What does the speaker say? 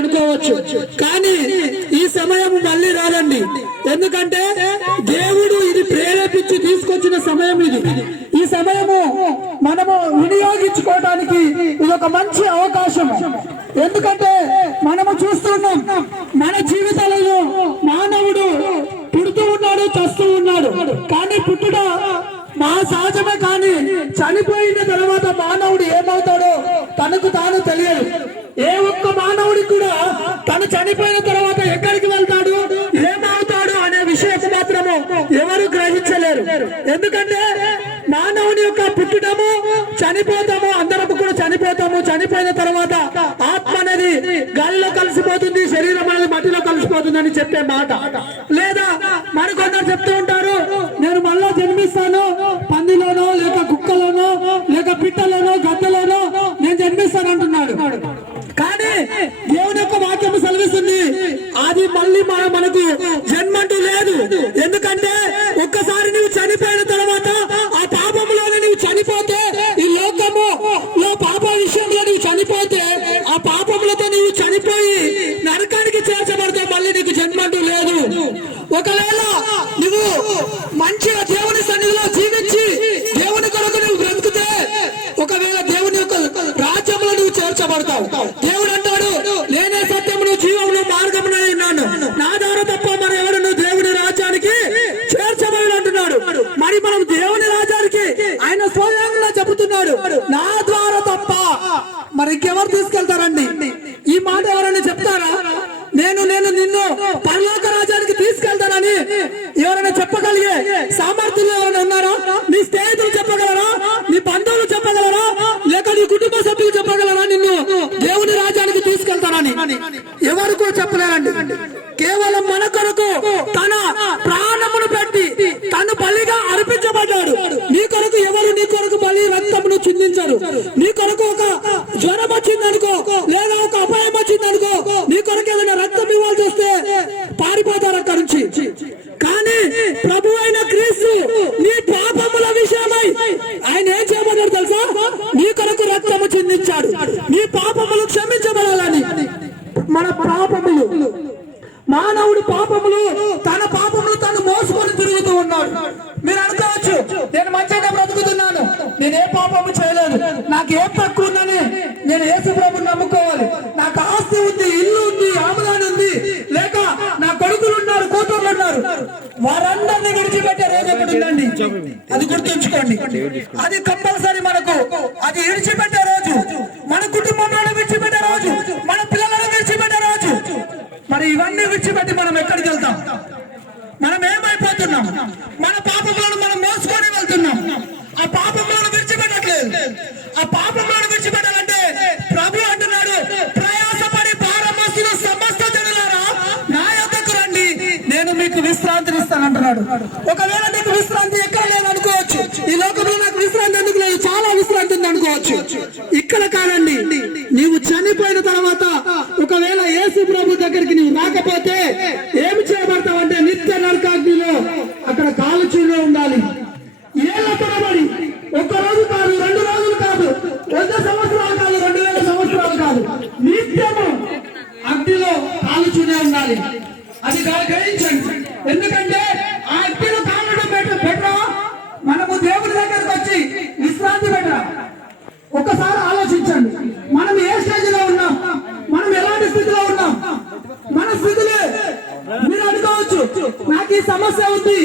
అనుకోవచ్చు, కానీ ఈ సమయం మళ్ళీ రాదండి. ఎందుకంటే దేవుడు ఇది ప్రేరేపించి తీసుకొచ్చిన సమయం ఇది. ఈ సమయము మనము వినియోగించుకోవడానికి ఇది ఒక మంచి అవకాశం. ఎందుకంటే మనము చూస్తున్నాం మన జీవితాలలో మానవుడు పుడుతూ ఉన్నాడు, చస్తూ ఉన్నాడు. కానీ పుట్టుట మా సహజమే, కానీ చనిపోయిన తర్వాత మానవుడు ఏమవుతాడో తనకు తాను తెలియదు. ఏ ఒక్క మానవుడికి కూడా తను చనిపోయిన తర్వాత ఎక్కడికి వెళ్తాడు, ఏమవుతాడు అనే విషయం మాత్రము ఎవరు గ్రహించలేరు. ఎందుకంటే మానవుని యొక్క పుట్టడము, చనిపోతాము, అందరము కూడా చనిపోతాము. చనిపోయిన తర్వాత ఆత్మ అనేది గాలిలో కలిసిపోతుంది, శరీరం అనేది మట్టిలో కలిసిపోతుంది అని చెప్పే మాట. లేదా మరికొందరు చెప్తూ ఉంటారు, నేను మళ్ళా జన్మిస్తాను, పందిలోనో లేక కుక్కలోనో లేక పిట్టలోనో గద్దలోనో నేను జన్మిస్తాను అంటున్నాడు. కానీ దేవుని యొక్క వాక్యం సెలవిస్తుంది అది మళ్ళీ మనకు జన్మంటూ లేదు. ఎందుకంటే ఒక్కసారి నువ్వు చనిపోయిన తర్వాత ఆ పాపంలోనే నువ్వు చనిపోతే, ఈ లోకములో పాప విషయంలో నువ్వు చనిపోతే, ఆ పాపములతో నువ్వు చనిపోయి నరకానికి చేర్చబడతావు. మళ్ళీ నీకు జన్మంటూ లేదు. ఒకవేళ నువ్వు మంచిగా దేవుని సన్నిధిలో జీవించి దేవుని కొరకు నువ్వు బ్రతుకుతే, ఒకవేళ దేవుని యొక్క రాజ్యంలో నువ్వు చేర్చబడతావు. దేవుడు అంటాడు, నేనే సత్యమును జీవమును మార్గమును ఉన్నాను, నా ద్వారా తప్ప మరి ఎవరు నువ్వు దేవుని రాజ్యానికి చేర్చబడి అంటున్నాడు. మరి మనం దేవుని రాజ్యానికి ఆయన స్వయంగా చెబుతున్నాడు, నా ద్వారా తప్ప మరి ఇంకెవరు తీసుకెళ్తారండి? ఈ మాట ఎవరైనా చెప్తారా? నేను నిన్ను పరలోక రాజ్యానికి తీసుకెళ్తానని ఎవరైనా చెప్పగలిగే సామర్థ్యంలో ఎవరైనా ఉన్నారా? నీ స్నేహితులు చెప్పగలరా? నీ బంధువులు చెప్పగలరా? లేక నీ కుటుంబ సభ్యులు చెప్పగలరా నిన్ను దేవుని రాజ్యానికి తీసుకెళ్తానని? ఎవరు కూడా చెప్పలేరండి. కేవలం మన కొరకు తన ప్రాణమును పెట్టి తను బలిగా అర్పించబడ్డాడు. నీ కొరకు ఎవరు నీ కొరకు బలి రక్తమును చిందించరు. నీ కొరకు ఒక జ్వరం వచ్చిందనుకో, లేదా ఒక అపాయం వచ్చిందనుకో, నీ కొరకు ఏదైనా రక్తం ఇవ్వాల్సి వస్తే పారిపోతారు అక్కడి నుంచి. కానీ ప్రభు అయిన క్రీస్తు నీ పాపముల విషయమై ఆయన ఏం చేయబడ్డాడు తెలుసా? నీ కొరకు రక్తము చిందించాడు, నీ పాపములు క్షమించబడాలని. మన పాపములు, మానవుడి పాపములు, తన పాపములు తను మోసుకొని తిరుగుతూ ఉన్నాడు. మీరు అనుకోవచ్చు, నేను మంచిగా బ్రతుకుతున్నాను, నేను ఏ పాపము చేయలేదు, నాకు ఏం తక్కువ ఉందని నేను యేసు ప్రభుని నమ్ముకోవాలి, నాకు ఆస్తి ఉంది, ఇల్లు ఉంది, ఆమదాని ఉంది, లేక నా కొడుకులు ఉన్నారు, కూతుర్లు ఉన్నారు, వారందరినీ విడిచిపెట్టే రోజు ఒకటి ఉందండి. అది గుర్తుంచుకోండి. అది కంపల్సరీ మనకు అది విడిచిపెట్టే రోజు, మన కుటుంబంలో విడిచిపెట్టే రోజు, మన పిల్లలను విడిచిపెట్టే రోజు. మరి ఇవన్నీ విడిచిపెట్టి మనం ఎక్కడికి వెళ్తాం? మనం ఏమైపోతున్నాం? మన పాపములను మనం మోసుకొని వెళ్తున్నాం. ఆ పాపములను విడిచిపెట్టట్లేదు. ఆ పాపములను విడిచిపెట్టాలంటే ప్రభు అంటున్నాడు, ప్రయాసపడి భారం మోస్తున్న సమస్త జనులారా నా యొద్దకు రండి, నేను మీకు విశ్రాంతిని ఇస్తానంటున్నాడు. ఒకవేళ నీకు విశ్రాంతి ఎక్కడ లేదు అనుకోవచ్చు, ఈ లోకంలో నాకు విశ్రాంతి ఎందుకు లేదు, చాలా విశ్రాంతి ఉంది అనుకోవచ్చు. ఇక్కడ కాదండి, నీవు చనిపోయిన తర్వాత ఒకవేళ యేసు ప్రభు దగ్గరికి నీవు రాకపోతే ఏమి చేయబడతావు అంటే నిత్య నరకాగ్నిలో అక్కడ కాలుచూలో ఉండాలి. ఏళ్ళ తరబడి, ఒక్క రోజు కాదు, 2 రోజులు కాదు, 100 సంవత్సరాలు కాదు, 2000 సంవత్సరాలు కాదు, నిత్యము అగ్నిలో కాలుచూనే ఉండాలి. అది గ్రహించండి. ఎందుకంటే ఆ అగ్నిలో కాలడం పెట్టరా, మనము దేవుడి దగ్గరకు వచ్చి విశ్రాంతి పెట్టరా. ఒక్కసారి ఆలోచించండి, మనం ఏ స్టేజ్ లో ఉన్నాం, మనం ఎలాంటి స్థితిలో ఉన్నాం. మన స్థితిలో మీరు అనుకోవచ్చు, నాకు ఈ సమస్య ఉంది,